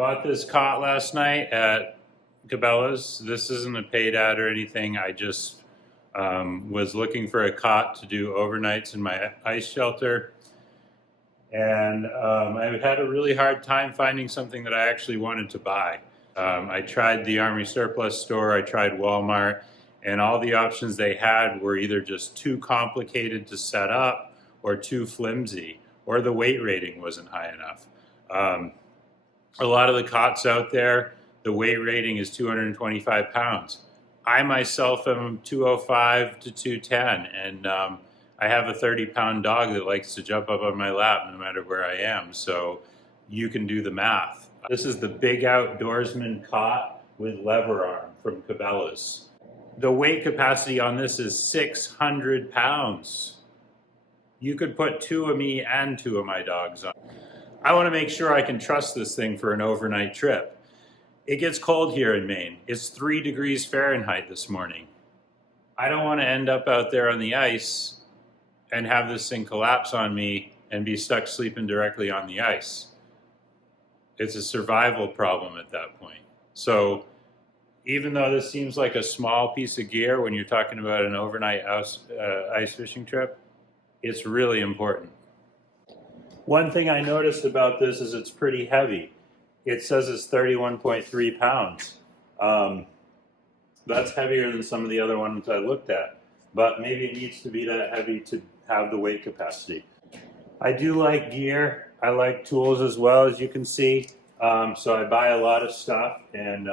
bought this cot last night at Cabelas. This isn't a paid ad or anything. I just was looking for a cot to do overnights in my ice shelter. And I had a really hard time finding something that I actually wanted to buy. I tried the Army Surplus store, I tried Walmart, and all the options they had were either just too complicated to set up or too flimsy, or the weight rating wasn't high enough. A lot of the cots out there, the weight rating is 225 pounds. I myself am 205 to 210, and I have a 30-pound dog that likes to jump up on my lap no matter where I am, so you can do the math. This is the Big Outdoorsman Cot with lever arm from Cabelas. The weight capacity on this is 600 pounds. You could put two of me and two of my dogs on. I want to make sure I can trust this thing for an overnight trip. It gets cold here in Maine. It's 3 degrees Fahrenheit this morning. I don't want to end up out there on the ice and have this thing collapse on me and be stuck sleeping directly on the ice. It's a survival problem at that point. So even though this seems like a small piece of gear when you're talking about an overnight ice fishing trip, it's really important. One thing I noticed about this is it's pretty heavy. It says it's 31.3 pounds. That's heavier than some of the other ones I looked at, but maybe it needs to be that heavy to have the weight capacity. I do like gear. I like tools as well, as you can see. So I buy a lot of stuff, and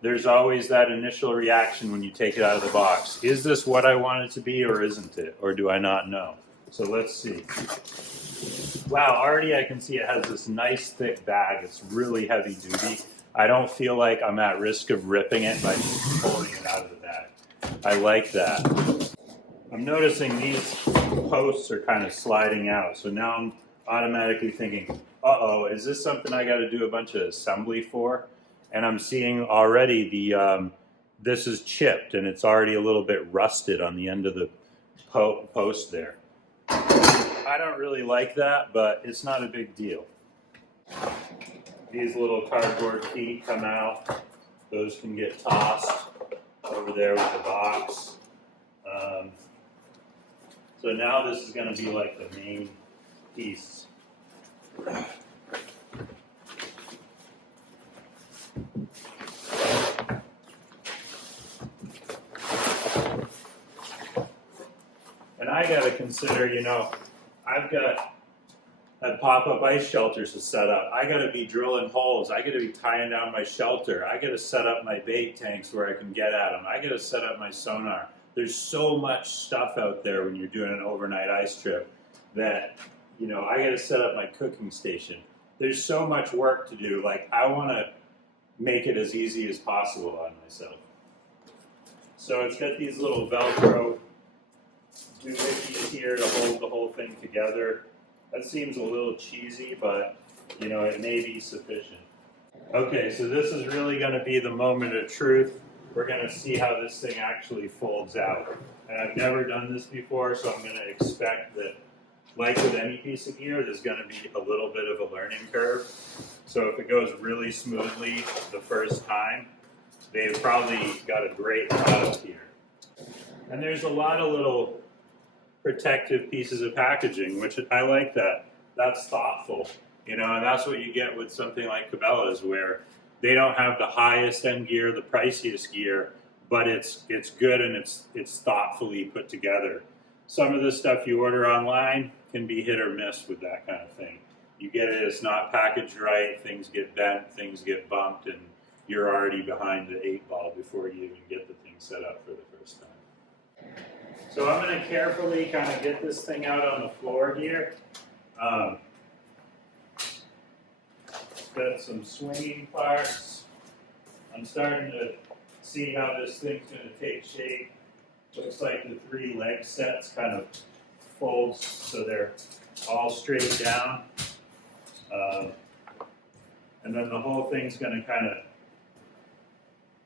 there's always that initial reaction when you take it out of the box. Is this what I want it to be, or isn't it? Or do I not know? So let's see. Wow, already I can see it has this nice thick bag. It's really heavy duty. I don't feel like I'm at risk of ripping it by just pulling it out of the bag. I like that. I'm noticing these posts are kind of sliding out. So now I'm automatically thinking, uh-oh, is this something I got to do a bunch of assembly for? And I'm seeing already this is chipped and it's already a little bit rusted on the end of the post there. I don't really like that, but it's not a big deal. These little cardboard feet come out. Those can get tossed over there with the box. So now this is going to be like the main piece. And I got to consider, I've got pop-up ice shelters to set up. I got to be drilling holes. I got to be tying down my shelter. I got to set up my bait tanks where I can get at them. I got to set up my sonar. There's so much stuff out there when you're doing an overnight ice trip that, I got to set up my cooking station. There's so much work to do. Like, I want to make it as easy as possible on myself. So it's got these little Velcro doohickeys here to hold the whole thing together. That seems a little cheesy, but it may be sufficient. Okay, so this is really going to be the moment of truth. We're going to see how this thing actually folds out. And I've never done this before, so I'm going to expect that, like with any piece of gear, there's going to be a little bit of a learning curve. So if it goes really smoothly the first time, they've probably got a great product here. And there's a lot of little protective pieces of packaging, which I like that. That's thoughtful, and that's what you get with something like Cabelas, where they don't have the highest end gear, the priciest gear, but it's good and it's thoughtfully put together. Some of the stuff you order online can be hit or miss with that kind of thing. You get it, it's not packaged right, things get bent, things get bumped, and you're already behind the 8 ball before you even get the thing set up for the first time. So I'm going to carefully kind of get this thing out on the floor here. Got some swinging parts. I'm starting to see how this thing's going to take shape. Looks like the 3 leg sets kind of fold so they're all straight down. And then the whole thing's going to kind of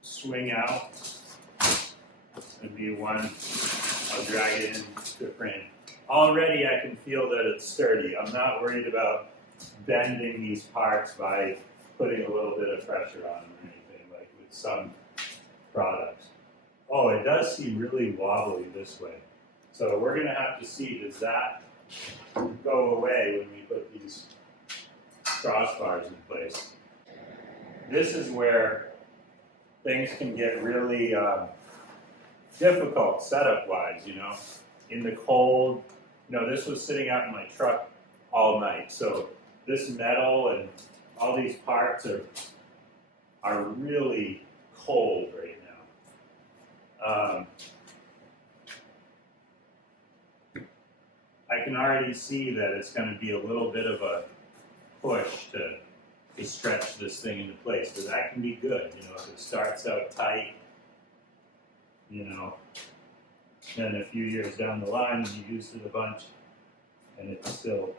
swing out and be one. I'll drag it in to frame. Already I can feel that it's sturdy. I'm not worried about bending these parts by putting a little bit of pressure on them or anything, like with some products. Oh, it does seem really wobbly this way. So we're gonna have to see, does that go away when we put these crossbars in place? This is where things can get really difficult setup-wise, you know. In the cold, you know, this was sitting out in my truck all night. So this metal and all these parts are really cold right now. I can already see that it's going to be a little bit of a push to stretch this thing into place, but that can be good, you know, if it starts out tight, you know, then a few years down the line you used it a bunch and it's still,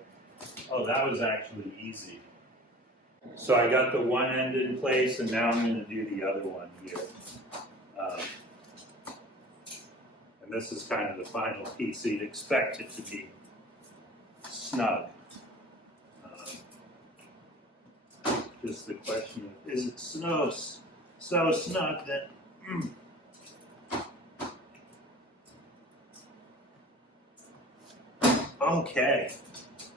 oh, that was actually easy. So I got the one end in place and now I'm going to do the other one here. And this is kind of the final piece, so you'd expect it to be snug. Just the question of, is it so snug that okay.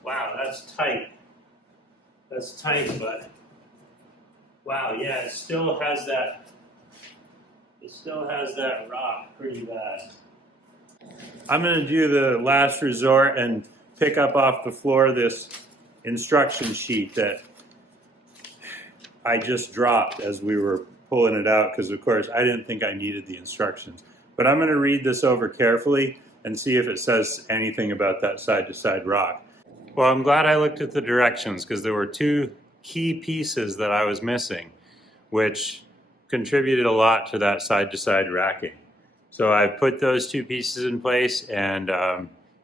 Wow, that's tight. That's tight, but wow, yeah, it still has that rock pretty bad. I'm gonna do the last resort and pick up off the floor this instruction sheet that I just dropped as we were pulling it out, because of course I didn't think I needed the instructions. But I'm gonna read this over carefully and see if it says anything about that side-to-side rock. Well, I'm glad I looked at the directions, because there were two key pieces that I was missing, which contributed a lot to that side-to-side racking. So I've put those two pieces in place, and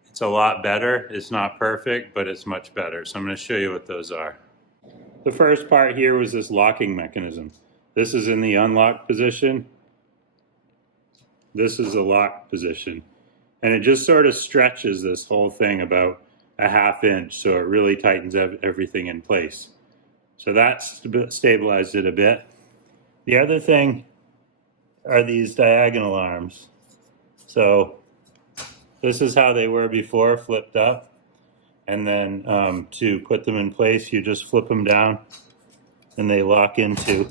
it's a lot better. It's not perfect, but it's much better. So I'm going to show you what those are. The first part here was this locking mechanism. This is in the unlock position. This is the lock position. And it just sort of stretches this whole thing about a ½ inch, so it really tightens everything in place. So that stabilized it a bit. The other thing are these diagonal arms. So this is how they were before, flipped up. And then to put them in place, you just flip them down and they lock into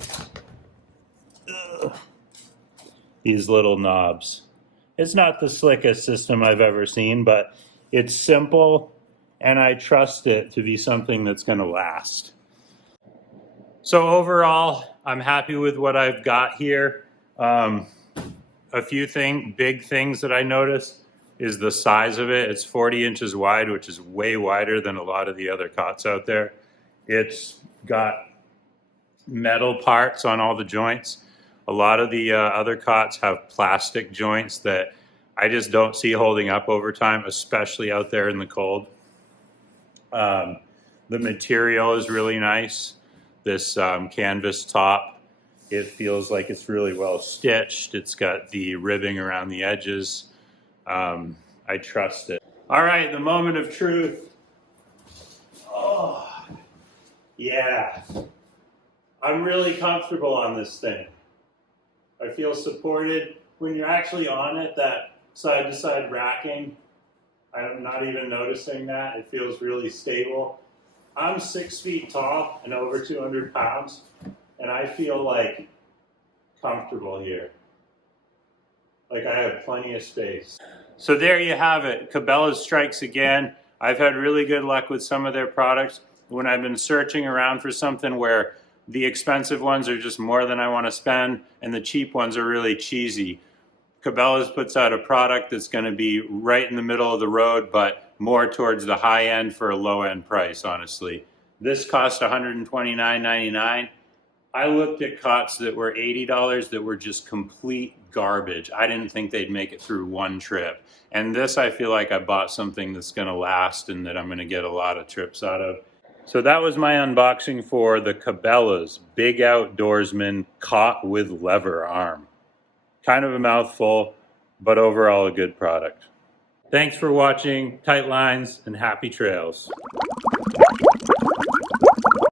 these little knobs. It's not the slickest system I've ever seen, but it's simple and I trust it to be something that's going to last. So overall, I'm happy with what I've got here. A few big things that I noticed is the size of it. It's 40 inches wide, which is way wider than a lot of the other cots out there. It's got metal parts on all the joints. A lot of the other cots have plastic joints that I just don't see holding up over time, especially out there in the cold. The material is really nice. This canvas top, it feels like it's really well stitched. It's got the ribbing around the edges. I trust it. All right, the moment of truth. Oh, yeah. I'm really comfortable on this thing. I feel supported. When you're actually on it, that side-to-side racking, I'm not even noticing that. It feels really stable. I'm 6 feet tall and over 200 pounds, and I feel like comfortable here. Like I have plenty of space. So there you have it. Cabelas strikes again. I've had really good luck with some of their products. When I've been searching around for something where the expensive ones are just more than I want to spend and the cheap ones are really cheesy, Cabelas puts out a product that's going to be right in the middle of the road, but more towards the high end for a low end price, honestly. This cost $129.99. I looked at cots that were $80 that were just complete garbage. I didn't think they'd make it through one trip. And this, I feel like I bought something that's going to last and that I'm going to get a lot of trips out of. So that was my unboxing for the Cabelas Big Outdoorsman Cot with lever arm. Kind of a mouthful, but overall a good product. Thanks for watching. Tight lines and happy trails.